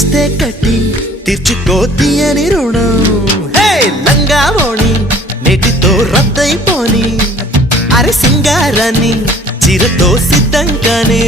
ఇస్తే కట్టి తీర్చుకో తీయని రుణం. హే లంగా ఓణి నేటితో రద్దయిపోని, అరే సింగారాన్ని చిరతో సిద్ధంగానే.